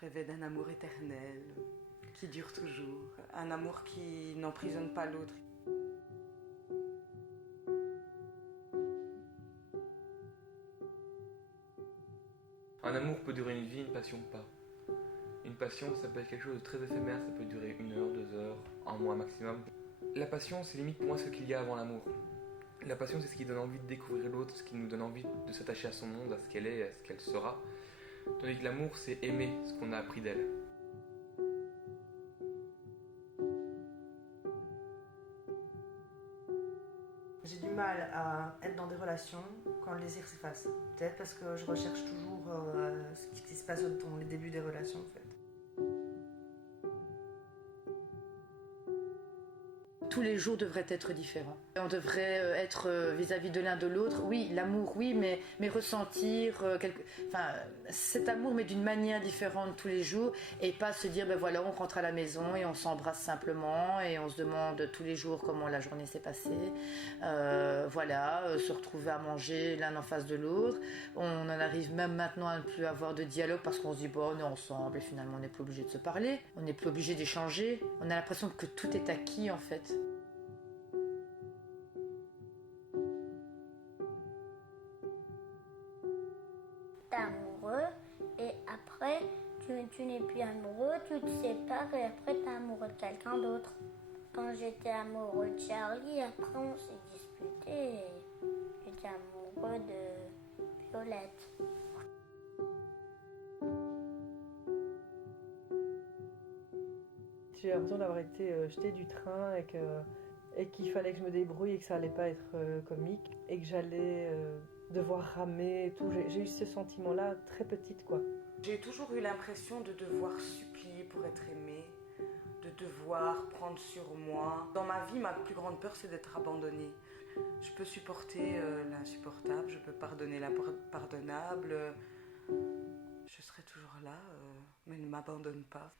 Rêver d'un amour éternel, qui dure toujours. Un amour qui n'emprisonne pas l'autre. Un amour peut durer une vie, une passion pas. Une passion, ça peut être quelque chose de très éphémère, ça peut durer 1 heure, 2 heures, un mois maximum. La passion, c'est limite pour moi ce qu'il y a avant l'amour. La passion, c'est ce qui donne envie de découvrir l'autre, ce qui nous donne envie de s'attacher à son monde, à ce qu'elle est, à ce qu'elle sera. Tandis que l'amour, c'est aimer ce qu'on a appris d'elle. J'ai du mal à être dans des relations quand le désir s'efface. Peut-être parce que je recherche toujours ce qui se passe dans les débuts des relations en fait. Tous les jours devraient être différents. On devrait être vis-à-vis de l'un de l'autre. Oui, l'amour, oui, mais ressentir cet amour, mais d'une manière différente tous les jours, et pas se dire, ben voilà, on rentre à la maison et on s'embrasse simplement et on se demande tous les jours comment la journée s'est passée. Se retrouver à manger l'un en face de l'autre. On en arrive même maintenant à ne plus avoir de dialogue parce qu'on se dit, bon, on est ensemble et finalement on n'est plus obligé de se parler, on n'est plus obligé d'échanger. On a l'impression que tout est acquis en fait. T'es amoureux et après tu n'es plus amoureux, tu te sépares et après t'es amoureux de quelqu'un d'autre. Quand j'étais amoureux de Charlie, après on s'est disputé et j'étais amoureux de Violette. J'ai l'impression d'avoir été jetée du train et qu'il fallait que je me débrouille et que ça allait pas être comique et que j'allais devoir ramer et tout. J'ai eu ce sentiment-là très petite, quoi. J'ai toujours eu l'impression de devoir supplier pour être aimée, de devoir prendre sur moi. Dans ma vie, ma plus grande peur, c'est d'être abandonnée. Je peux supporter l'insupportable, je peux pardonner l'impardonnable. Je serai toujours là, mais ne m'abandonne pas.